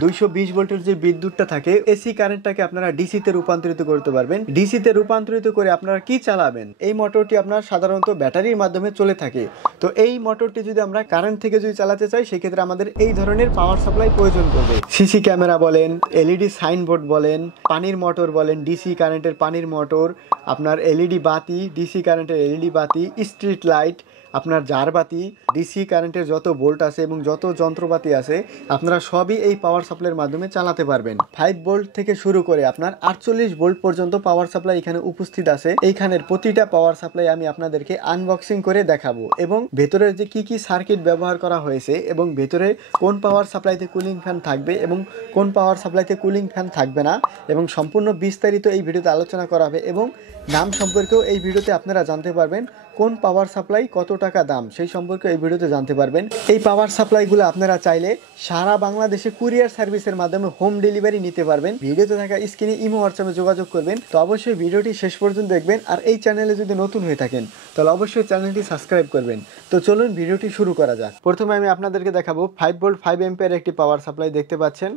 220 ভোল্টের যে বিদ্যুৎটা থাকে এসি কারেন্টটাকে আপনারা ডিসিতে রূপান্তরিত করতে পারবেন। ডিসিতে রূপান্তরিত করে আপনারা কি চালাবেন? এই মোটরটি আপনার সাধারণত ব্যাটারির মাধ্যমে চলে থাকে। তো এই মোটরটি যদি আমরা কারেন্ট থেকে যদি চালাতে চাই সেক্ষেত্রে আমাদের এই ধরনের পাওয়ার সাপ্লাই প্রয়োজন পড়বে। সিসি ক্যামেরা বলেন, এলইডি সাইনবোর্ড বলেন, পানির মোটর বলেন, ডিসি কারেন্টের পানির মোটর, আপনার এলইডি বাতি, ডিসি কারেন্টের এলইডি বাতি, স্ট্রিট লাইট, আপনার জারবাতি, ডিসি কারেন্টের যত ভোল্ট আছে এবং যত যন্ত্রপাতি আছে আপনারা সবই এই পাওয়ার সাপ্লাইয়ের মাধ্যমে চালাতে পারবেন। 5 ভোল্ট থেকে শুরু করে আপনার 48 ভোল্ট পর্যন্ত পাওয়ার সাপ্লাই এখানে উপস্থিত আছে। এইখানের প্রতিটা পাওয়ার সাপ্লাই আমি আপনাদেরকে আনবক্সিং করে দেখাবো এবং ভেতরের যে কি কি সার্কিট ব্যবহার করা হয়েছে এবং ভেতরে কোন পাওয়ার সাপ্লাইতে কুলিং ফ্যান থাকবে এবং কোন পাওয়ার সাপ্লাইতে কুলিং ফ্যান থাকবে না এবং সম্পূর্ণ বিস্তারিত এই ভিডিওতে আলোচনা করা হবে এবং দাম সম্পর্কেও এই ভিডিওতে আপনারা জানতে পারবেন। কোন পাওয়ার সাপ্লাই কত টাকা দাম সেই সম্পর্কে এই ভিডিওতে জানতে পারবেন। এই পাওয়ার সাপ্লাইগুলো আপনারা চাইলে সারা বাংলাদেশে কুরিয়ার সার্ভিসের মাধ্যমে হোম ডেলিভারি নিতে পারবেন। ভিডিওতে থাকা স্ক্রিনে ইমো হোয়াটসঅ্যাপে যোগাযোগ করবেন। তো অবশ্যই ভিডিওটি শেষ পর্যন্ত দেখবেন আর এই চ্যানেলে যদি নতুন হয়ে থাকেন তাহলে অবশ্যই চ্যানেলটি সাবস্ক্রাইব করবেন। তো চলুন ভিডিওটি শুরু করা যাক। প্রথমে আমি আপনাদেরকে দেখাবো 5 ভোল্ট 5 অ্যাম্পিয়ার একটি পাওয়ার সাপ্লাই। দেখতে পাচ্ছেন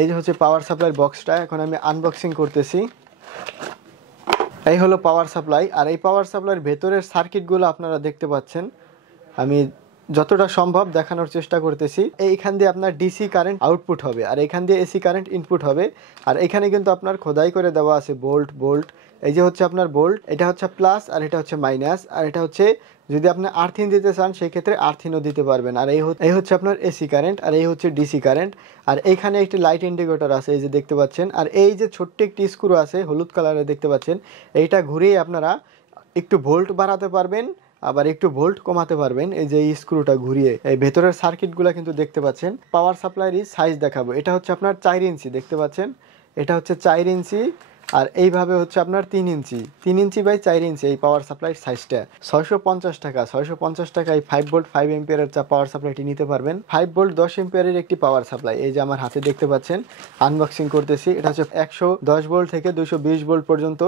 এই যে হচ্ছে পাওয়ার সাপ্লাইয়ের বক্সটা। এখন আমি আনবক্সিং করতেছি। এই হলো পাওয়ার সাপ্লাই আর এই পাওয়ার সাপ্লাইয়ের ভেতরের সার্কিটগুলো আপনারা দেখতে পাচ্ছেন। আমি যতটা সম্ভব দেখানোর চেষ্টা করতেছি। এইখান দিয়ে আপনার ডিসি কারেন্ট আউটপুট হবে আর এখান দিয়ে এসি কারেন্ট ইনপুট হবে। আর এখানে কিন্তু আপনার খোদাই করে দেওয়া আছে বোল্ট। এই যে হচ্ছে আপনার বোল্ট, এটা হচ্ছে প্লাস আর এটা হচ্ছে মাইনাস। আর এটা হচ্ছে যদি আপনি আর্থিন দিতে চান সেই ক্ষেত্রে আর্থিনও দিতে পারবেন। আর এই হচ্ছে আপনার এসি কারেন্ট আর এই হচ্ছে ডিসি কারেন্ট। আর এইখানে একটি লাইট ইন্ডিকেটর আছে এই যে দেখতে পাচ্ছেন। আর এই যে ছোট্ট একটি স্ক্রু আছে হলুদ কালারে দেখতে পাচ্ছেন, এইটা ঘুরিয়ে আপনারা একটু ভোল্ট বাড়াতে পারবেন আবার একটু ভোল্ট কমাতে পারবেন। এই যে এই স্ক্রুটা ঘুরিয়ে এই ভেতরের সার্কিটগুলো কিন্তু দেখতে পাচ্ছেন। পাওয়ার সাপ্লাইয়ের সাইজ দেখাবো। এটা হচ্ছে আপনার 4 ইঞ্চি দেখতে পাচ্ছেন। এটা হচ্ছে 4 ইঞ্চি আর এইভাবে হচ্ছে আপনার 3 ইঞ্চি 3 ইঞ্চি বাই 4 ইঞ্চি এই পাওয়ার সাপ্লাইয়ের সাইজটা। 650 টাকা 650 টাকায় 5 ভোল্ট 5 এম্পিয়ারের পাওয়ার সাপ্লাইটি নিতে পারবেন। 5 ভোল্ট 10 এম্পিয়ারের একটি পাওয়ার সাপ্লাই এই যে আমার হাতে দেখতে পাচ্ছেন। আনবক্সিং করতেছি। এটা হচ্ছে 110 ভোল্ট থেকে 220 ভোল্ট পর্যন্ত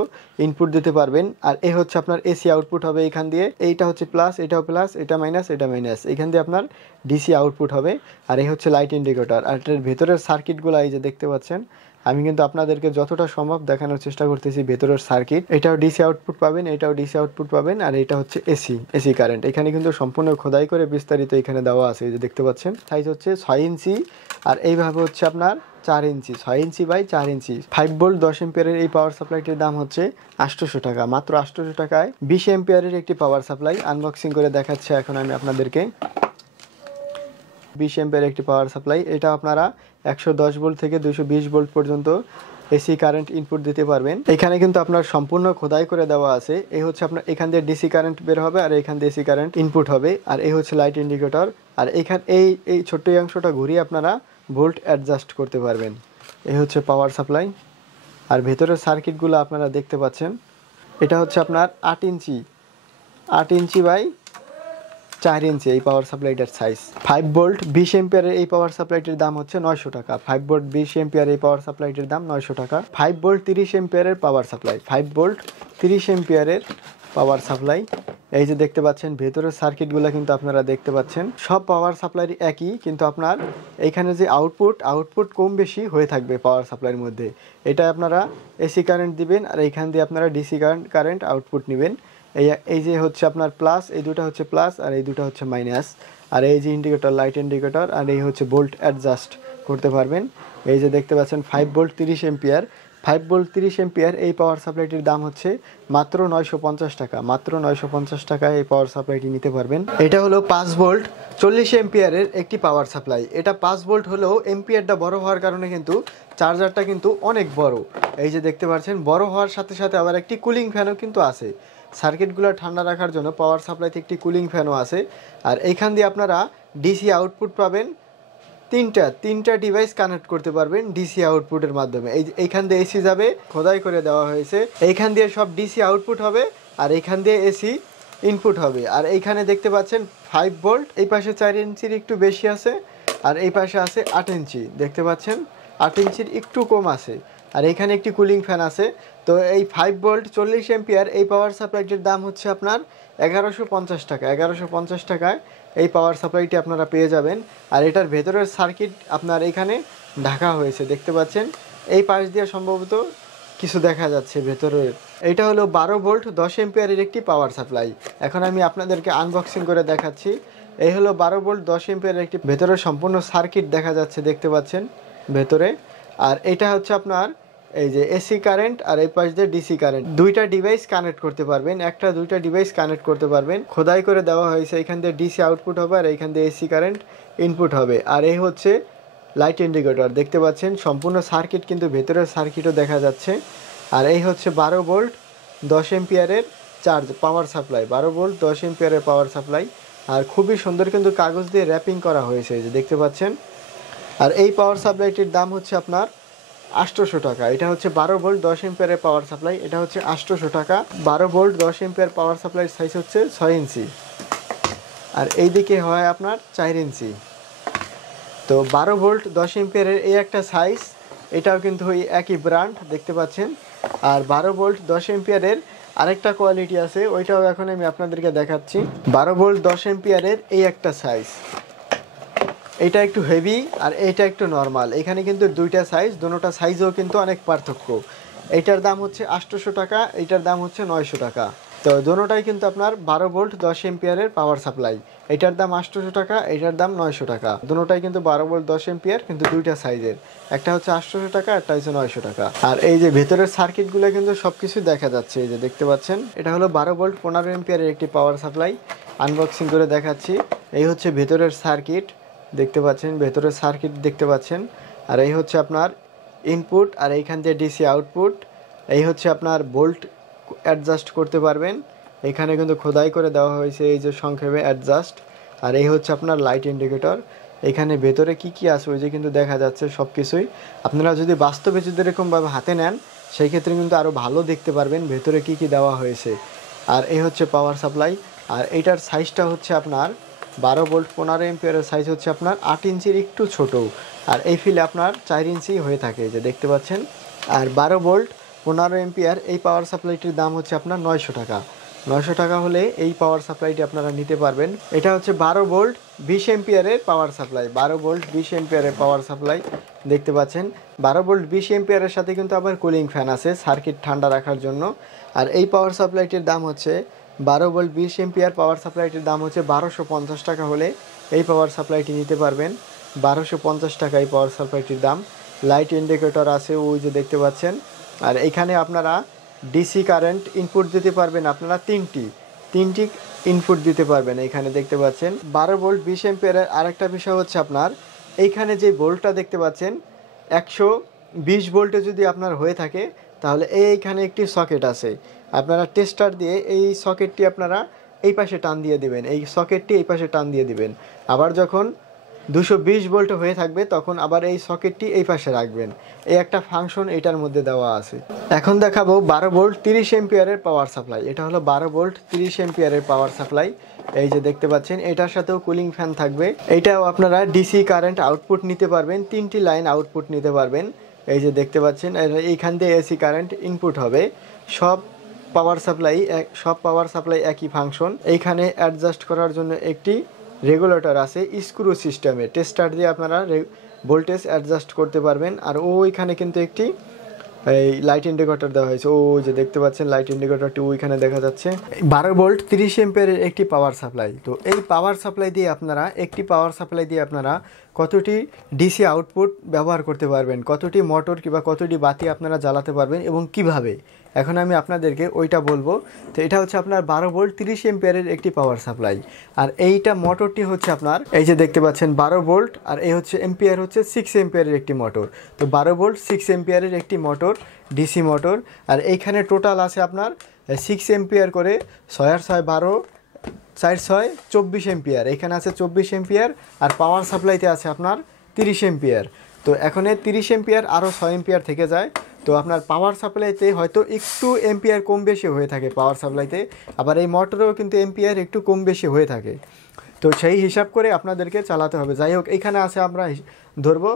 ইনপুট দিতে পারবেন। আর এই হচ্ছে আপনার এসি আউটপুট হবে এখান দিয়ে। এইটা হচ্ছে প্লাস, এটাও প্লাস, এটা মাইনাস, এটা মাইনাস। এখান দিয়ে আপনার ডিসি আউটপুট হবে। আর এই হচ্ছে লাইট ইন্ডিকেটর। আর এটার ভেতরের সার্কিটগুলো এই যে দেখতে পাচ্ছেন। আমি কিন্তু আপনাদেরকে যতটা সম্ভব দেখানোর চেষ্টা করতেছি ভেতরের সার্কিট। এটাও ডিসি আউটপুট পাবেন, এটাও ডিসি আউটপুট পাবেন আর এটা হচ্ছে এসি কারেন্ট। এখানে কিন্তু সম্পূর্ণ খোদাই করে বিস্তারিত এখানে দেওয়া আছে এই যে দেখতে পাচ্ছেন। সাইজ হচ্ছে 6 ইঞ্চি আর এইভাবে হচ্ছে আপনার 4 ইঞ্চি 6 ইঞ্চি বাই 4 ইঞ্চি। 5 ভোল্ট 10 এম্পিয়ারের এই পাওয়ার সাপ্লাইটির দাম হচ্ছে 800 টাকা। মাত্র 800 টাকায় 20 এম্পিয়ারের একটি পাওয়ার সাপ্লাই আনবক্সিং করে দেখাচ্ছে এখন আমি আপনাদেরকে। 20 এম্পিয়ারের একটি পাওয়ার সাপ্লাই। এটা আপনারা 110 ভোল্ট থেকে 220 ভোল্ট পর্যন্ত এসি কারেন্ট ইনপুট দিতে পারবেন। এখানে কিন্তু আপনার সম্পূর্ণ খোদাই করে দেওয়া আছে। এই হচ্ছে আপনার এখান দিয়ে ডিসি কারেন্ট বের হবে আর এখান দিয়ে এসি কারেন্ট ইনপুট হবে। আর এই হচ্ছে লাইট ইন্ডিকেটর। আর এই ছোট্ট অংশটা ঘুরিয়ে আপনারা ভোল্ট অ্যাডজাস্ট করতে পারবেন। এই হচ্ছে পাওয়ার সাপ্লাই আর ভেতরের সার্কিটগুলো আপনারা দেখতে পাচ্ছেন। এটা হচ্ছে আপনার 8 ইঞ্চি বাই 4 ইঞ্চি এই পাওয়ার সাপ্লাইটার সাইজ। 5 ভোল্ট 20 এম্পিয়ারের এই পাওয়ার সাপ্লাইটির দাম হচ্ছে 900 টাকা। 5 ভোল্ট 20 এম্পিয়ার এই পাওয়ার সাপ্লাইটির দাম 900 টাকা। 5 ভোল্ট 30 এম্পিয়ারের পাওয়ার সাপ্লাই। 5 ভোল্ট 30 এম্পিয়ারের পাওয়ার সাপ্লাই। এই যে দেখতে পাচ্ছেন ভেতরের সার্কিটগুলো কিন্তু আপনারা দেখতে পাচ্ছেন। সব পাওয়ার সাপ্লাই একই কিন্তু আপনার এইখানে যে আউটপুট কম বেশি হয়ে থাকবে পাওয়ার সাপ্লাইয়ের মধ্যে। এটা আপনারা এসি কারেন্ট দিবেন আর এইখান দিয়ে আপনারা ডিসি কারেন্ট আউটপুট নেবেন। এই যে হচ্ছে আপনার প্লাস, এই দুটো হচ্ছে প্লাস আর এই দুটো হচ্ছে মাইনাস। আর এই যে ইন্ডিকেটর লাইট ইন্ডিকেটর আর এই হচ্ছে ভোল্ট অ্যাডজাস্ট করতে পারবেন। এই যে দেখতে পাচ্ছেন 5 ভোল্ট 30 এম্পিয়ার। 5 ভোল্ট 30 এম্পিয়ার এই পাওয়ার সাপ্লাইটির দাম হচ্ছে মাত্র 950 টাকা। মাত্র 950 টাকায় এই পাওয়ার সাপ্লাইটি নিতে পারবেন। এটা হলো 5 ভোল্ট 40 এম্পিয়ারের একটি পাওয়ার সাপ্লাই। এটা 5 ভোল্ট হলেও এম্পিয়ারটা বড় হওয়ার কারণে কিন্তু চার্জারটা কিন্তু অনেক বড়। এই যে দেখতে পাচ্ছেন বড় হওয়ার সাথে সাথে আবার একটি কুলিং ফ্যানও কিন্তু আছে। সার্কিটগুলো ঠান্ডা রাখার জন্য পাওয়ার সাপ্লাইতে একটি কুলিং ফ্যানও আছে। আর এইখান দিয়ে আপনারা ডিসি আউটপুট পাবেন। তিনটা ডিভাইস কানেক্ট করতে পারবেন ডিসি আউটপুটের মাধ্যমে। এইখান দিয়ে এসি যাবে, খোদাই করে দেওয়া হয়েছে। এইখান দিয়ে সব ডিসি আউটপুট হবে আর এইখান দিয়ে এসি ইনপুট হবে। আর এইখানে দেখতে পাচ্ছেন 5 ভোল্ট, এই পাশে 4 ইঞ্চির একটু বেশি আছে আর এই পাশে আছে 8 ইঞ্চি দেখতে পাচ্ছেন। 8 ইঞ্চির একটু কম আছে আর এখানে একটি কুলিং ফ্যান আছে। তো এই 5 ভোল্ট 40 এম্পিয়ার এই পাওয়ার সাপ্লাইটির দাম হচ্ছে আপনার 1150 টাকা। 1150 টাকায় এই পাওয়ার সাপ্লাইটি আপনারা পেয়ে যাবেন। আর এটার ভেতরের সার্কিট আপনার এখানে ঢাকা হয়েছে, দেখতে পাচ্ছেন। এই পাশ দিয়ে সম্ভবত কিছু দেখা যাচ্ছে ভেতরে। এটা হলো 12 ভোল্ট 10 এম্পিয়ারের একটি পাওয়ার সাপ্লাই। এখন আমি আপনাদেরকে আনবক্সিং করে দেখাচ্ছি। এই হলো 12 ভোল্ট 10 এম্পিয়ারের একটি ভেতরে সম্পূর্ণ সার্কিট দেখা যাচ্ছে, দেখতে পাচ্ছেন ভেতরে। আর এটা হচ্ছে আপনার এই যে এসি কারেন্ট আর এই পাশ দিয়ে ডিসি কারেন্ট, দুইটা ডিভাইস কানেক্ট করতে পারবেন, একটা দুইটা ডিভাইস কানেক্ট করতে পারবেন। খোদাই করে দেওয়া হয়েছে, এখান দিয়ে ডিসি আউটপুট হবে আর এইখান দিয়ে এসি কারেন্ট ইনপুট হবে। আর এই হচ্ছে লাইট ইন্ডিকেটর, দেখতে পাচ্ছেন সম্পূর্ণ সার্কিট, কিন্তু ভেতরের সার্কিটও দেখা যাচ্ছে। আর এই হচ্ছে 12 ভোল্ট 10 এম্পিয়ারের চার্জ পাওয়ার সাপ্লাই, 12 ভোল্ট 10 এম্পিয়ারের পাওয়ার সাপ্লাই। আর খুবই সুন্দর কিন্তু কাগজ দিয়ে র্যাপিং করা হয়েছে, এই যে দেখতে পাচ্ছেন। আর এই পাওয়ার সাপ্লাইটির দাম হচ্ছে আপনার 800 টাকা। এটা হচ্ছে 12 ভোল্ট 10 এম্পিয়ারের পাওয়ার সাপ্লাই, এটা হচ্ছে 800 টাকা। 12 ভোল্ট 10 এম্পিয়ার পাওয়ার সাপ্লাইয়ের সাইজ হচ্ছে 6 ইঞ্চি, আর এই দিকে হয় আপনার 4 ইঞ্চি। তো 12 ভোল্ট 10 এম্পিয়ারের এই একটা সাইজ, এটাও কিন্তু ওই একই ব্র্যান্ড, দেখতে পাচ্ছেন। আর 12 ভোল্ট 10 এম্পিয়ারের আরেকটা কোয়ালিটি আছে, ওইটাও এখন আমি আপনাদেরকে দেখাচ্ছি। 12 ভোল্ট 10 এম্পিয়ারের এই একটা সাইজ, এটা একটু হেভি আর এটা একটু নর্মাল। এখানে কিন্তু দুইটা সাইজ, দুটোটা সাইজেও কিন্তু অনেক পার্থক্য। এইটার দাম হচ্ছে 800 টাকা, এইটার দাম হচ্ছে 900 টাকা। তো দুটোটাই কিন্তু আপনার 12 ভোল্ট 10 এম্পিয়ারের পাওয়ার সাপ্লাই। এটার দাম 800 টাকা, এটার দাম 900 টাকা। দুটোটাই কিন্তু 12 ভোল্ট 10 এম্পিয়ার, কিন্তু দুইটা সাইজের, একটা হচ্ছে 800 টাকা, একটা হচ্ছে 900 টাকা। আর এই যে ভেতরের সার্কিটগুলো কিন্তু সব কিছুই দেখা যাচ্ছে, এই যে দেখতে পাচ্ছেন। এটা হলো 12 ভোল্ট 15 এম্পিয়ারের একটি পাওয়ার সাপ্লাই, আনবক্সিং করে দেখাচ্ছি। এই হচ্ছে ভেতরের সার্কিট, দেখতে পাচ্ছেন, ভেতরের সার্কিট দেখতে পাচ্ছেন। আর এই হচ্ছে আপনার ইনপুট, আর এইখান দিয়ে ডিসি আউটপুট। এই হচ্ছে আপনার ভোল্ট অ্যাডজাস্ট করতে পারবেন, এখানে কিন্তু খোদাই করে দেওয়া হয়েছে, এই যে সংক্ষেপে অ্যাডজাস্ট। আর এই হচ্ছে আপনার লাইট ইন্ডিকেটর। এখানে ভেতরে কি কি আছে ওই যে কিন্তু দেখা যাচ্ছে সব কিছুই। আপনারা যদি বাস্তবে যদি এরকমভাবে হাতে নেন, সেই ক্ষেত্রে কিন্তু আরও ভালো দেখতে পারবেন ভেতরে কি কি দেওয়া হয়েছে। আর এই হচ্ছে পাওয়ার সাপ্লাই। আর এইটার সাইজটা হচ্ছে আপনার 12 ভোল্ট 15 এম্পিয়ারের সাইজ হচ্ছে আপনার 8 ইঞ্চির একটু ছোটো। আর এই ফিলে আপনার 4 ইঞ্চি হয়ে থাকে, যে দেখতে পাচ্ছেন। আর 12 ভোল্ট 15 এম্পিয়ার এই পাওয়ার সাপ্লাইটির দাম হচ্ছে আপনার 900 টাকা। 900 টাকা হলে এই পাওয়ার সাপ্লাইটি আপনারা নিতে পারবেন। এটা হচ্ছে 12 ভোল্ট 20 এম্পিয়ারের পাওয়ার সাপ্লাই, 12 ভোল্ট 20 এম্পিয়ারের পাওয়ার সাপ্লাই, দেখতে পাচ্ছেন। 12 ভোল্ট 20 এম্পিয়ারের সাথে কিন্তু আবার কুলিং ফ্যান আছে সার্কিট ঠান্ডা রাখার জন্য। আর এই পাওয়ার সাপ্লাইটির দাম হচ্ছে 12 ভোল্ট 20 এম্পিয়ার পাওয়ার সাপ্লাইটির দাম হচ্ছে 1250 টাকা হলে এই পাওয়ার সাপ্লাইটি নিতে পারবেন। 1250 টাকা এই পাওয়ার সাপ্লাইটির দাম। লাইট ইন্ডিকেটর আছে ওই যে দেখতে পাচ্ছেন। আর এখানে আপনারা ডিসি কারেন্ট ইনপুট দিতে পারবেন, আপনারা তিনটি ইনপুট দিতে পারবেন, এইখানে দেখতে পাচ্ছেন। 12 ভোল্ট 20 এম্পিয়ারের আরেকটা বিষয় হচ্ছে আপনার এইখানে যে ভোল্টটা দেখতে পাচ্ছেন 120 ভোল্টে যদি আপনার হয়ে থাকে, তাহলে এইখানে একটি সকেট আছে, আপনারা টেস্টার দিয়ে এই সকেটটি আপনারা এই পাশে টান দিয়ে দিবেন, এই সকেটটি এই পাশে টান দিয়ে দিবেন। আবার যখন 220 ভোল্ট হয়ে থাকবে তখন আবার এই সকেটটি এই পাশে রাখবেন। এই একটা ফাংশন এটার মধ্যে দেওয়া আছে। এখন দেখাবো 12 ভোল্ট 30 এম্পিয়ারের পাওয়ার সাপ্লাই। এটা হলো 12 ভোল্ট 30 এম্পিয়ারের পাওয়ার সাপ্লাই, এই যে দেখতে পাচ্ছেন। এটার সাথেও কুলিং ফ্যান থাকবে। এটাও আপনারা ডিসি কারেন্ট আউটপুট নিতে পারবেন, 3টি লাইন আউটপুট নিতে পারবেন, এই যে দেখতে পাচ্ছেন। এইখান দিয়ে এসি কারেন্ট ইনপুট হবে। সব পাওয়ার সাপ্লাই একই ফাংশন। এইখানে অ্যাডজাস্ট করার জন্য একটি রেগুলেটর আছে স্ক্রু সিস্টেমে, টেস্টার দিয়ে আপনারা ভোল্টেজ অ্যাডজাস্ট করতে পারবেন। আর ওইখানে কিন্তু একটি এই লাইট ইন্ডিকেটর দেওয়া হয়েছে, ওই যে দেখতে পাচ্ছেন লাইট ইন্ডিকেটরটি ওইখানে দেখা যাচ্ছে। 12 ভোল্ট 30 এম্পিয়ারের একটি পাওয়ার সাপ্লাই। তো এই পাওয়ার সাপ্লাই দিয়ে আপনারা কতটি ডিসি আউটপুট ব্যবহার করতে পারবেন, কতটি মোটর কিংবা কতটি বাতি আপনারা জ্বালাতে পারবেন এবং কিভাবে, এখন আমি আপনাদেরকে ওইটা বলবো। তো এটা হচ্ছে আপনার 12 ভোল্ট 30 এম্পিয়ারের একটি পাওয়ার সাপ্লাই। আর এইটা মোটরটি হচ্ছে আপনার এই যে দেখতে পাচ্ছেন 12 ভোল্ট, আর এই হচ্ছে এম্পিয়ার হচ্ছে 6 এম্পিয়ারের একটি মোটর। তো 12 ভোল্ট 6 এম্পিয়ারের একটি মোটর, ডিসি মোটর। আর এইখানে টোটাল আছে আপনার 6 এম্পিয়ার করে 6 আর 6 12, 4 6 24 এম্পিয়ার। এখানে আছে 24 এম্পিয়ার। আর পাওয়ার সাপ্লাইতে আছে আপনার 30 এম্পিয়ার। তো এখন 30 এম্পিয়ার আরও 6 এম্পিয়ার থেকে যায়। তো আপনার পাওয়ার সাপ্লাইতে হয়তো একটু এম্পিয়ার কম বেশি হয়ে থাকে পাওয়ার সাপ্লাইতে, আবার এই মোটরেও কিন্তু এম্পিয়ার একটু কম বেশি হয়ে থাকে। তো সেই হিসাব করে আপনাদেরকে চালাতে হবে। যাই হোক, এখানে আছে আমরা ধরবো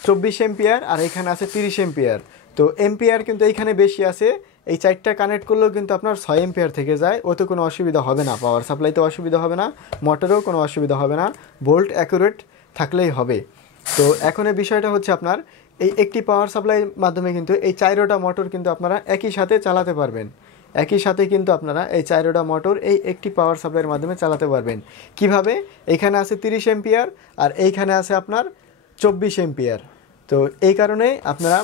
24 এম্পিয়ার আর এখানে আছে 30 এম্পিয়ার। তো এম্পিয়ার কিন্তু এইখানে বেশি আছে, এই 4টা কানেক্ট করলেও কিন্তু আপনার 6 এম্পিয়ার থেকে যায়, ওতে কোনো অসুবিধা হবে না, পাওয়ার সাপ্লাইতে অসুবিধা হবে না, মোটরেও কোনো অসুবিধা হবে না, ভোল্ট অ্যাকুরেট থাকলেই হবে। তো এখন এই বিষয়টা হচ্ছে আপনার এই একটি পাওয়ার সাপ্লাইয়ের মাধ্যমে কিন্তু এই 4টা মোটর কিন্তু আপনারা একই সাথে চালাতে পারবেন। একই সাথে কিন্তু আপনারা এই 4টা মোটর এই একটি পাওয়ার সাপ্লাইয়ের মাধ্যমে চালাতে পারবেন। কিভাবে? এখানে আছে 30 এম্পিয়ার আর এইখানে আছে আপনার 24 এম্পিয়ার। তো এই কারণে আপনারা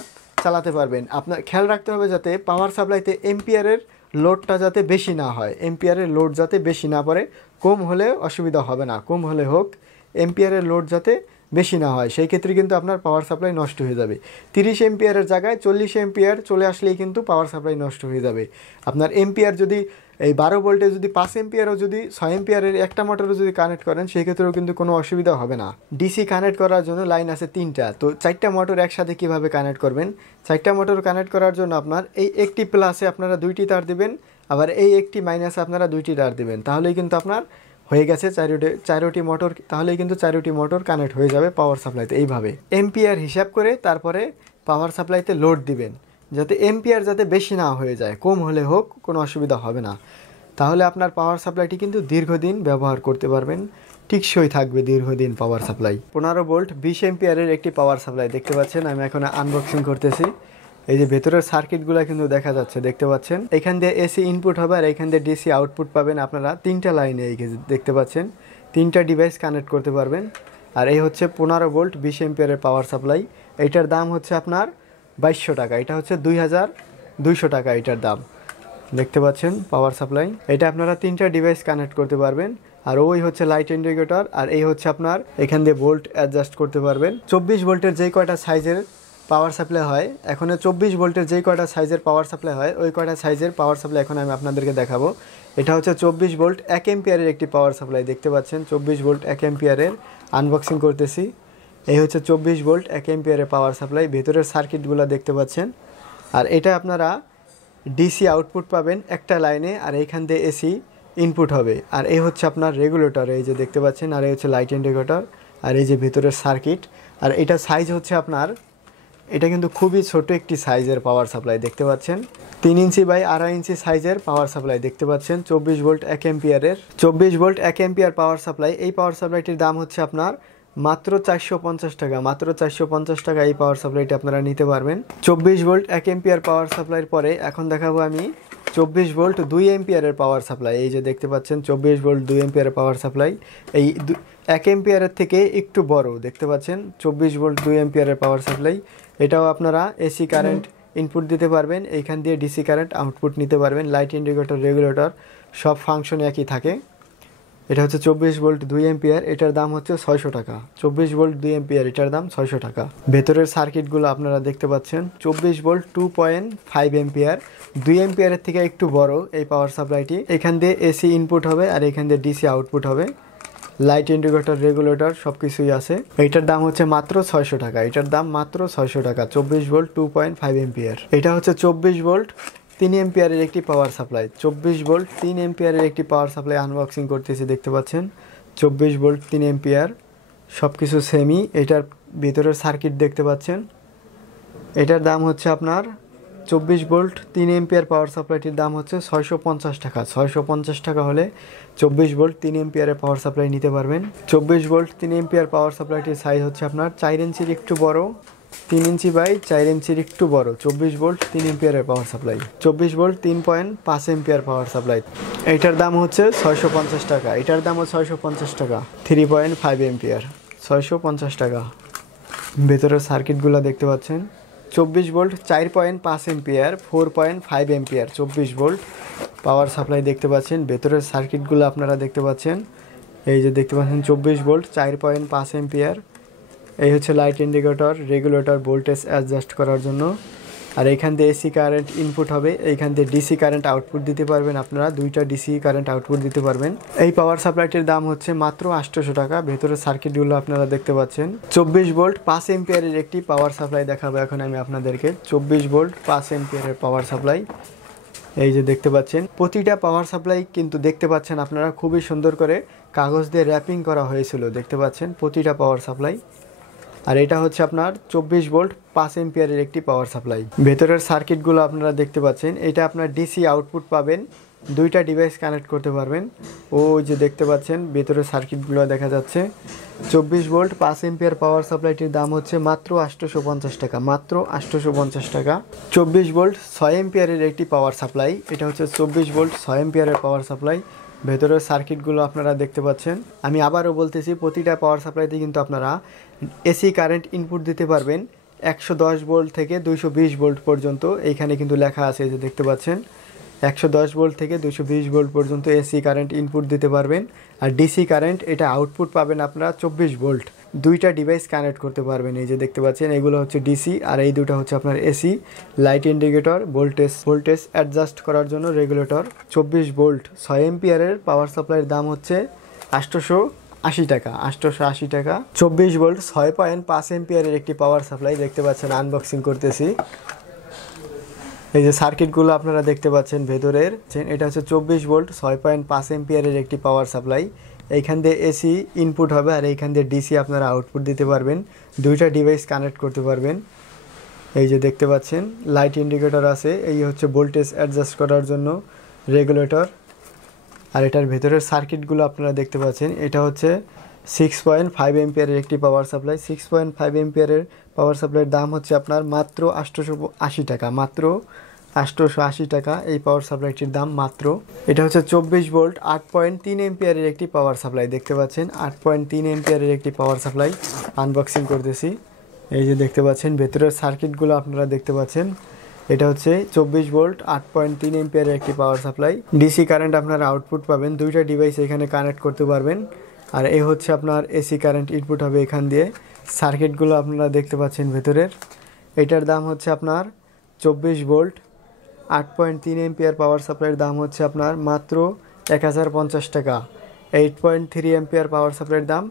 চালাতে পারবেন। আপনার খেয়াল রাখতে হবে যাতে পাওয়ার সাপ্লাইতে এম্পিয়ারের লোডটা যাতে বেশি না হয়, এম্পিয়ারের লোড যাতে বেশি না পড়ে, কম হলে অসুবিধা হবে না, কম হলে হোক, এম্পিয়ারের লোড যাতে বেশি না হয়, সেই ক্ষেত্রে কিন্তু আপনার পাওয়ার সাপ্লাই নষ্ট হয়ে যাবে। 30 এম্পিয়ারের জায়গায় 40 এম্পিয়ার চলে আসলেই কিন্তু পাওয়ার সাপ্লাই নষ্ট হয়ে যাবে। আপনার এম্পিয়ার যদি এই 12 ভোল্টে যদি 5 এম্পিয়ারও যদি 6 এম্পিয়ারের একটা মোটরও যদি কানেক্ট করেন, সেই ক্ষেত্রেও কিন্তু কোনো অসুবিধা হবে না। ডিসি কানেক্ট করার জন্য লাইন আছে 3টা। তো 4টা মোটর একসাথে কিভাবে কানেক্ট করবেন? 4টা মোটর কানেক্ট করার জন্য আপনার এই একটি প্লাসে আপনারা 2টি তার দিবেন, আবার এই একটি মাইনাসে আপনারা 2টি তার দিবেন, তাহলেই কিন্তু আপনার হয়ে গেছে 4টি মোটর, তাহলেই কিন্তু 4টি মোটর কানেক্ট হয়ে যাবে পাওয়ার সাপ্লাইতে। এইভাবে এম্পিয়ার হিসাব করে তারপরে পাওয়ার সাপ্লাইতে লোড দিবেন, যাতে এম্পিয়ার যাতে বেশি না হয়ে যায়, কম হলে হোক, কোনো অসুবিধা হবে না। তাহলে আপনার পাওয়ার সাপ্লাইটি কিন্তু দীর্ঘদিন ব্যবহার করতে পারবেন, টিকসই থাকবে দীর্ঘদিন পাওয়ার সাপ্লাই। 15 ভোল্ট 20 এম্পিয়ারের একটি পাওয়ার সাপ্লাই দেখতে পাচ্ছেন। আমি এখন আনবক্সিং করতেছি। এই যে ভেতরের সার্কিটগুলো কিন্তু দেখা যাচ্ছে, দেখতে পাচ্ছেন। এখান দিয়ে এসি ইনপুট হবে আর এখান দিয়ে ডিসি আউটপুট পাবেন আপনারা। 3টা লাইনে এই দেখতে পাচ্ছেন, 3টা ডিভাইস কানেক্ট করতে পারবেন। আর এই হচ্ছে 15 ভোল্ট 20 এম্পিয়ারের পাওয়ার সাপ্লাই। এটার দাম হচ্ছে আপনার 2200 টাকা, এটা হচ্ছে 2200 টাকা এটার দাম। দেখতে পাচ্ছেন পাওয়ার সাপ্লাই, এটা আপনারা 3টা ডিভাইস কানেক্ট করতে পারবেন। আর ওই হচ্ছে লাইট ইন্ডিকেটর, আর এই হচ্ছে আপনার এখান দিয়ে ভোল্ট অ্যাডজাস্ট করতে পারবেন। 24 ভোল্টের যেই কয়টা সাইজের পাওয়ার সাপ্লাই হয়, এখন 24 ভোল্টের যেই কয়টা সাইজের পাওয়ার সাপ্লাই হয়, ওই কয়টা সাইজের পাওয়ার সাপ্লাই এখন আমি আপনাদেরকে দেখাবো। এটা হচ্ছে 24 ভোল্ট 1 এম্পিয়ারের একটি পাওয়ার সাপ্লাই, দেখতে পাচ্ছেন 24 ভোল্ট 1 এম্পিয়ারের। আনবক্সিং করতেছি। এই হচ্ছে 24 ভোল্ট 1 এম্পিয়ারের পাওয়ার সাপ্লাই, ভেতরের সার্কিটগুলো দেখতে পাচ্ছেন। আর এটা আপনারা ডিসি আউটপুট পাবেন একটা লাইনে, আর এইখান দিয়ে এসি ইনপুট হবে। আর এই হচ্ছে আপনার রেগুলেটর, এই যে দেখতে পাচ্ছেন। আর এই হচ্ছে লাইট ইন্ডিকেটর, আর এই যে ভেতরের সার্কিট। আর এটা সাইজ হচ্ছে আপনার, এটা কিন্তু খুবই ছোট একটি সাইজের পাওয়ার সাপ্লাই, দেখতে পাচ্ছেন। 3 ইঞ্চি বাই 2.5 ইঞ্চি সাইজের পাওয়ার সাপ্লাই, দেখতে পাচ্ছেন। 24 volt 1 এম্পিয়ারের, 24 volt 1 ampere power supply. এই পাওয়ার সাপ্লাইটির দাম হচ্ছে আপনার মাত্র 450 টাকা, মাত্র 450 টাকা এই পাওয়ার সাপ্লাইটি আপনারা নিতে পারবেন। 24 ভোল্ট 1 এম্পিয়ার পাওয়ার সাপ্লাইয়ের পরে এখন দেখাবো আমি 24 ভোল্ট 2 এম্পিয়ারের পাওয়ার সাপ্লাই। এই যে দেখতে পাচ্ছেন 24 ভোল্ট 2 এম্পিয়ারের পাওয়ার সাপ্লাই, এই 1 এম্পিয়ারের থেকে একটু বড়, দেখতে পাচ্ছেন 24 ভোল্ট 2 এম্পিয়ারের পাওয়ার সাপ্লাই। এটাও আপনারা এসি কারেন্ট ইনপুট দিতে পারবেন, এইখান দিয়ে ডিসি কারেন্ট আউটপুট নিতে পারবেন। লাইট ইন্ডিকেটর, রেগুলেটর সব ফাংশন একই থাকে। এটা হচ্ছে 24 ভোল্ট 2 এম্পিয়ার, এটার দাম হচ্ছে 600 টাকা। 24 ভোল্ট 2 এম্পিয়ার, এটার দাম 600 টাকা। ভেতরের সার্কিটগুলো আপনারা দেখতে পাচ্ছেন। 24 ভোল্ট 2.5 এম্পিয়ার, 2 এম্পিয়ারের থেকে একটু বড় এই পাওয়ার সাপ্লাইটি। এখান দিয়ে এসি ইনপুট হবে আর এখান দিয়ে ডিসি আউটপুট হবে। লাইট ইন্ডিকেটর, রেগুলেটর সব কিছুই আছে। এইটার দাম হচ্ছে মাত্র 600 টাকা, এটার দাম মাত্র 600 টাকা। 24 ভোল্ট 2.5 এম্পিয়ার। এটা হচ্ছে 24 ভোল্ট 3 এম্পিয়ারের একটি পাওয়ার সাপ্লাই। 24 ভোল্ট 3 এম্পিয়ারের একটি পাওয়ার সাপ্লাই আনবক্সিং করতেছি, দেখতে পাচ্ছেন। 24 ভোল্ট 3 এম্পিয়ার, সব কিছু সেমি। এটার ভিতরের সার্কিট দেখতে পাচ্ছেন। এটার দাম হচ্ছে আপনার 24 ভোল্ট 3 এম্পিয়ার পাওয়ার সাপ্লাইটির দাম হচ্ছে 650 টাকা। 650 টাকা হলে 24 ভোল্ট 3 এম্পিয়ারের পাওয়ার সাপ্লাই নিতে পারবেন। 24 ভোল্ট 3 এম্পিয়ার পাওয়ার সাপ্লাইটির সাইজ হচ্ছে আপনার 4 ইঞ্চির একটু বড়, 3 ইঞ্চি বাই 4 ইঞ্চির একটু বড়। 24 ভোল্ট 3 এম্পিয়ারের power supply. 24 volt 3.5 ampere power supply. এইটার দাম হচ্ছে 650 টাকা, এটার দামও 650 টাকা। 3.5 এম্পিয়ার, 650 টাকা। ভেতরের সার্কিটগুলো দেখতে পাচ্ছেন। 24 ভোল্ট 4.5 এম্পিয়ার, 4.5 এম্পিয়ার 24 ভোল্ট পাওয়ার সাপ্লাই দেখতে পাচ্ছেন। ভেতরের সার্কিটগুলো আপনারা দেখতে পাচ্ছেন। এই যে দেখতে পাচ্ছেন 24 ভোল্ট 4.5 এম্পিয়ার। এই হচ্ছে light indicator, regulator, voltage adjust করার জন্য। আর এইখান দিয়ে এসি কারেন্ট ইনপুট হবে, এইখান দিয়ে ডিসি কারেন্ট আউটপুট দিতে পারবেন আপনারা, 2টা ডিসি কারেন্ট আউটপুট দিতে পারবেন। এই পাওয়ার সাপ্লাইটির দাম হচ্ছে মাত্র 800 টাকা। ভেতরের সার্কিটগুলো আপনারা দেখতে পাচ্ছেন। 24 ভোল্ট 5 এম্পিয়ারের একটি পাওয়ার সাপ্লাই দেখাবো এখন আমি আপনাদেরকে। 24 ভোল্ট 5 এম্পিয়ারের পাওয়ার সাপ্লাই, এই যে দেখতে পাচ্ছেন। প্রতিটা পাওয়ার সাপ্লাই কিন্তু দেখতে পাচ্ছেন আপনারা খুবই সুন্দর করে কাগজ দিয়ে র্যাপিং করা হয়েছিল, দেখতে পাচ্ছেন প্রতিটা পাওয়ার সাপ্লাই। আর এটা হচ্ছে আপনার 24 ভোল্ট 5 এম্পিয়ারের একটি পাওয়ার সাপ্লাই। ভেতরের সার্কিটগুলো আপনারা দেখতে পাচ্ছেন, এটা আপনার ডিসি আউটপুট পাবেন, দুইটা ডিভাইস কানেক্ট করতে পারবেন। ওই যে দেখতে পাচ্ছেন ভেতরের সার্কিটগুলো দেখা যাচ্ছে। 24 ভোল্ট 5 এম্পিয়ার পাওয়ার সাপ্লাইটির দাম হচ্ছে মাত্র 850 টাকা, মাত্র 850 টাকা। 24 ভোল্ট 6 এম্পিয়ারের একটি পাওয়ার সাপ্লাই, এটা হচ্ছে 24 ভোল্ট 6 এম্পিয়ারের পাওয়ার সাপ্লাই। ভেতরের সার্কিটগুলো আপনারা দেখতে পাচ্ছেন। আমি আবারও বলতেছি, প্রতিটা পাওয়ার সাপ্লাইতে কিন্তু আপনারা এসি কারেন্ট ইনপুট দিতে পারবেন 110 ভোল্ট থেকে 220 ভোল্ট পর্যন্ত। এইখানে কিন্তু লেখা আছে, যে দেখতে পাচ্ছেন 110 ভোল্ট থেকে 220 ভোল্ট পর্যন্ত এসি কারেন্ট ইনপুট দিতে পারবেন। আর ডিসি কারেন্ট এটা আউটপুট পাবেন আপনারা 24 ভোল্ট। দুইটা ডিভাইস কানেক্ট করতে পারবেন। এই যে দেখতে পাচ্ছেন এগুলো হচ্ছে ডিসি, আর এই দুটো হচ্ছে আপনার AC. Light indicator, voltage adjust করার জন্য রেগুলেটর। 24 ভোল্ট 6 এম্পিয়ারের পাওয়ার সাপ্লাইয়ের দাম হচ্ছে 880 টাকা, 880 টাকা। 24 ভোল্ট 6.5 এম্পিয়ারের একটি পাওয়ার সাপ্লাই দেখতে পাচ্ছেন, আনবক্সিং করতেছি। এই যে সার্কিটগুলো আপনারা দেখতে পাচ্ছেন ভেতরের, এটা হচ্ছে 24 ভোল্ট 6.5 এম্পিয়ারের একটি পাওয়ার সাপ্লাই। এইখান দিয়ে এসি ইনপুট হবে, আর এইখান দিয়ে ডিসি আপনারা আউটপুট দিতে পারবেন, দুইটা ডিভাইস কানেক্ট করতে পারবেন। এই যে দেখতে পাচ্ছেন লাইট ইন্ডিকেটর আছে, এই হচ্ছে ভোল্টেজ অ্যাডজাস্ট করার জন্য রেগুলেটর। আর এটার ভেতরের সার্কিটগুলো আপনারা দেখতে পাচ্ছেন, এটা হচ্ছে 6.5 এম্পিয়ারের একটি পাওয়ার সাপ্লাই। 6.5 এম্পিয়ারের পাওয়ার সাপ্লাইয়ের দাম হচ্ছে আপনার মাত্র 880 টাকা, মাত্র 880 টাকা এই পাওয়ার সাপ্লাইটির দাম মাত্র। এটা হচ্ছে 24 ভোল্ট 8.3 এম্পিয়ারের একটি পাওয়ার সাপ্লাই দেখতে পাচ্ছেন, 8.3 এম্পিয়ারের একটি পাওয়ার সাপ্লাই। আনবক্সিং করতেছি। এই যে দেখতে পাচ্ছেন ভেতরের সার্কিটগুলো আপনারা দেখতে পাচ্ছেন, এটা হচ্ছে 24 ভোল্ট 8.3 এম্পিয়ারের একটি পাওয়ার সাপ্লাই। ডিসি কারেন্ট আপনারা আউটপুট পাবেন, দুইটা ডিভাইস এখানে কানেক্ট করতে পারবেন। আর এই হচ্ছে আপনার এসি কারেন্ট ইনপুট হবে এখান দিয়ে। সার্কিটগুলো আপনারা দেখতে পাচ্ছেন ভেতরের। এটার দাম হচ্ছে আপনার 24 ভোল্ট 8.3 এম্পিয়ার পাওয়ার সাপ্লাইয়ের দাম হচ্ছে আপনার মাত্র 1050 টাকা। 8.3 এম্পিয়ার পাওয়ার সাপ্লাইয়ের দাম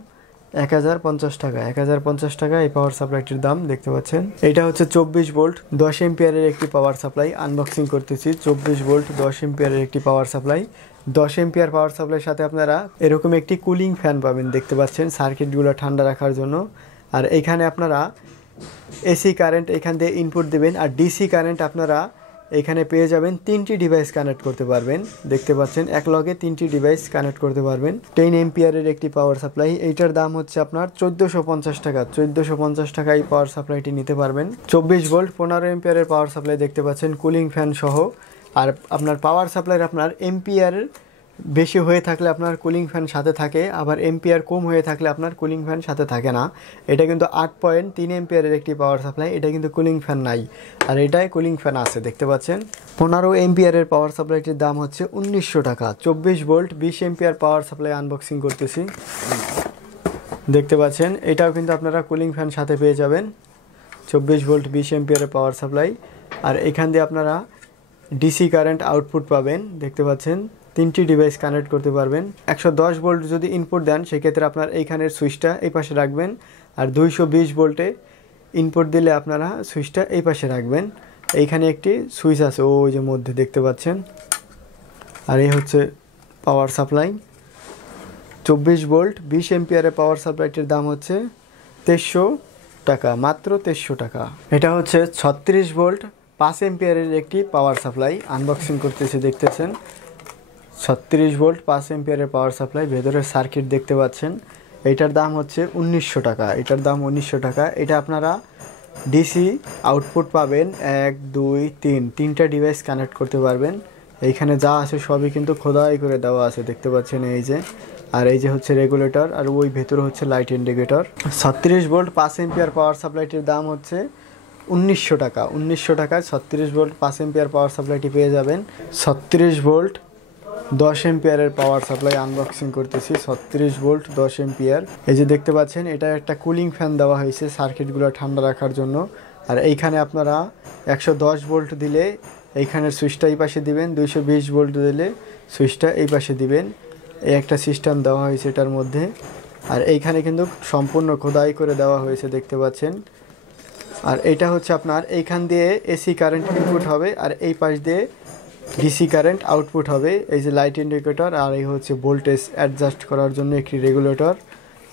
1050 টাকা, 1050 টাকা এই পাওয়ার সাপ্লাইটির দাম দেখতে পাচ্ছেন। এটা হচ্ছে 24 ভোল্ট 10 এম্পিয়ারের একটি পাওয়ার সাপ্লাই। আনবক্সিং করতেছি। 24 ভোল্ট 10 এম্পিয়ারের একটি পাওয়ার সাপ্লাই। 10 এম্পিয়ার পাওয়ার সাপ্লাইয়ের সাথে আপনারা এরকম একটি কুলিং ফ্যান পাবেন দেখতে পাচ্ছেন, সার্কিটগুলো ঠান্ডা রাখার জন্য। আর এখানে আপনারা এসি কারেন্ট এখান দিয়ে ইনপুট দেবেন, আর ডিসি কারেন্ট আপনারা এখানে পেয়ে যাবেন। 3টি ডিভাইস কানেক্ট করতে পারবেন দেখতে পাচ্ছেন, এক লগে 3টি ডিভাইস কানেক্ট করতে পারবেন। 10 এম্পিয়ারের একটি পাওয়ার সাপ্লাই, এইটার দাম হচ্ছে আপনার 1450 টাকা, 1450 টাকা এই পাওয়ার সাপ্লাইটি নিতে পারবেন। 24 ভোল্ট 15 এম্পিয়ারের পাওয়ার সাপ্লাই দেখতে পাচ্ছেন, কুলিং ফ্যান সহ। আর আপনার পাওয়ার সাপ্লাইয়ের আপনার এম্পিয়ার বেশি হয়ে থাকলে আপনার কুলিং ফ্যান সাথে থাকে, আবার এম্পিয়ার কম হয়ে থাকলে আপনার কুলিং ফ্যান সাথে থাকে না। এটা কিন্তু 8.3 এম্পিয়ারের একটি পাওয়ার সাপ্লাই, এটা কিন্তু কুলিং ফ্যান নাই, আর এটাই কুলিং ফ্যান আছে দেখতে পাচ্ছেন। 15 এম্পিয়ারের পাওয়ার সাপ্লাইটির দাম হচ্ছে 1900 টাকা। 24 volt 20 ampere power supply unboxing করতেছি। দেখতে পাচ্ছেন এটাও কিন্তু আপনারা কুলিং ফ্যান সাথে পেয়ে যাবেন। 24 ভোল্ট 20 এম্পিয়ারের পাওয়ার সাপ্লাই। আর এখান দিয়ে আপনারা ডিসি কারেন্ট আউটপুট পাবেন দেখতে পাচ্ছেন। 3টি ডিভাইস কানেক্ট করতে পারবেন। 110 ভোল্ট যদি ইনপুট দেন সেক্ষেত্রে আপনার এইখানের সুইচটা এই পাশে রাখবেন, আর 220 ভোল্টে ইনপুট দিলে আপনারা সুইচটা এই পাশে রাখবেন। এইখানে একটি সুইচ আছে ওই যে মধ্যে দেখতে পাচ্ছেন। আর এই হচ্ছে পাওয়ার সাপ্লাই। 24 ভোল্ট 20 এম্পিয়ারের পাওয়ার সাপ্লাইটির দাম হচ্ছে 2300 টাকা, মাত্র 2300 টাকা। এটা হচ্ছে 36 ভোল্ট 5 এম্পিয়ারের একটি পাওয়ার সাপ্লাই। আনবক্সিং করতেছে দেখতেছেন। 36 ভোল্ট 5 এম্পিয়ারের পাওয়ার সাপ্লাই। ভেতরের সার্কিট দেখতে পাচ্ছেন। এটার দাম হচ্ছে 1900 টাকা, এটার দাম 1900 টাকা। এটা আপনারা ডিসি আউটপুট পাবেন 1 2 3, 3টা ডিভাইস কানেক্ট করতে পারবেন। এইখানে যা আছে সবই কিন্তু খোদাই করে দেওয়া আছে দেখতে পাচ্ছেন এই যে। আর এই যে হচ্ছে রেগুলেটর, আর ওই ভেতরে হচ্ছে লাইট ইন্ডিকেটর। 36 ভোল্ট 5 এম্পিয়ার পাওয়ার সাপ্লাইটির দাম হচ্ছে 1900 টাকা। 1900 টাকায় 36 ভোল্ট 5 এম্পিয়ার পাওয়ার সাপ্লাইটি পেয়ে যাবেন। 36 ভোল্ট 10 এম্পিয়ারের পাওয়ার সাপ্লাই আনবক্সিং করতেছি। 36 ভোল্ট 10 এম্পিয়ার। এই যে দেখতে পাচ্ছেন এটা একটা কুলিং ফ্যান দেওয়া হয়েছে সার্কিটগুলো ঠান্ডা রাখার জন্য। আর এইখানে আপনারা 110 ভোল্ট দিলে এইখানের সুইচটা এই পাশে দিবেন, 220 ভোল্ট দিলে সুইচটা এই পাশে দিবেন। এই একটা সিস্টেম দেওয়া হয়েছে এটার মধ্যে। আর এইখানে কিন্তু সম্পূর্ণ খোদাই করে দেওয়া হয়েছে দেখতে পাচ্ছেন। আর এটা হচ্ছে আপনার এইখান দিয়ে এসি কারেন্ট ইনপুট হবে, আর এই পাশ দিয়ে ডিসি কারেন্ট আউটপুট হবে। এই যে লাইট ইন্ডিকেটর, আর এই হচ্ছে ভোল্টেজ অ্যাডজাস্ট করার জন্য একটি রেগুলেটর।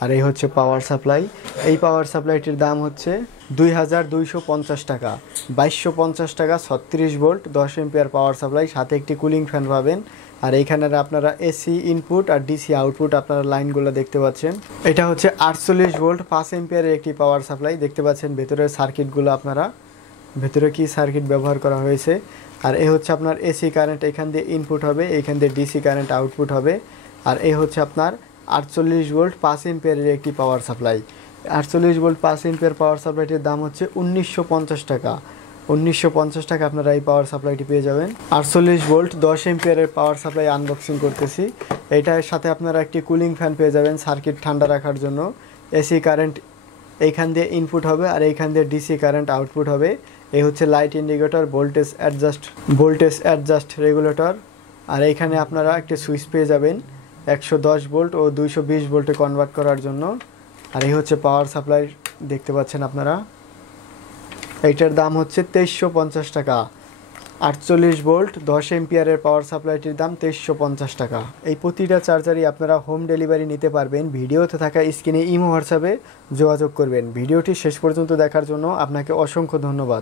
আর এই হচ্ছে পাওয়ার সাপ্লাই। এই পাওয়ার সাপ্লাইটির দাম হচ্ছে 2250 টাকা, 2250 টাকা, 36 ভোল্ট 10 এম্পিয়ার পাওয়ার সাপ্লাই, সাথে একটি কুলিং ফ্যান পাবেন। আর এইখানে আপনারা এসি ইনপুট আর ডিসি আউটপুট আপনারা লাইনগুলো দেখতে পাচ্ছেন। এটা হচ্ছে 48 ভোল্ট 5 এম্পিয়ারের একটি পাওয়ার সাপ্লাই, দেখতে পাচ্ছেন ভেতরের সার্কিটগুলো আপনারা, ভেতরে কি সার্কিট ব্যবহার করা হয়েছে। আর এই হচ্ছে আপনার এসি কারেন্ট এখান দিয়ে ইনপুট হবে, এইখান দিয়ে ডিসি কারেন্ট আউটপুট হবে। আর এই হচ্ছে আপনার 48 ভোল্ট 5 এম্পিয়ারের একটি পাওয়ার সাপ্লাই। 48 ভোল্ট 5 এম্পিয়ার পাওয়ার সাপ্লাইটির দাম হচ্ছে 1950 টাকা। 1950 টাকা আপনারা এই পাওয়ার সাপ্লাইটি পেয়ে যাবেন। 48 ভোল্ট 10 এম্পিয়ারের পাওয়ার সাপ্লাই আনবক্সিং করতেছি। এইটার সাথে আপনারা একটি কুলিং ফ্যান পেয়ে যাবেন সার্কিট ঠান্ডা রাখার জন্য। এসি কারেন্ট এইখান দিয়ে ইনপুট হবে আর এইখান দিয়ে ডিসি কারেন্ট আউটপুট হবে। এই হচ্ছে light indicator, voltage adjust regulator. আর এইখানে আপনারা একটি সুইচ পেয়ে যাবেন 110 ভোল্ট ও 220 ভোল্টে কনভার্ট করার জন্য। আর এই হচ্ছে পাওয়ার সাপ্লাই, দেখতে পাচ্ছেন আপনারা। এইটার দাম হচ্ছে 2350 টাকা। 48 ভোল্ট 10 এম্পিয়ারের পাওয়ার সাপ্লাইটির দাম 2350 টাকা। এই প্রতিটা চার্জারই আপনারা হোম ডেলিভারি নিতে পারবেন। ভিডিওতে থাকা স্ক্রিনে ইমো হোয়াটসঅ্যাপে যোগাযোগ করবেন। ভিডিওটি শেষ পর্যন্ত দেখার জন্য আপনাকে অসংখ্য ধন্যবাদ।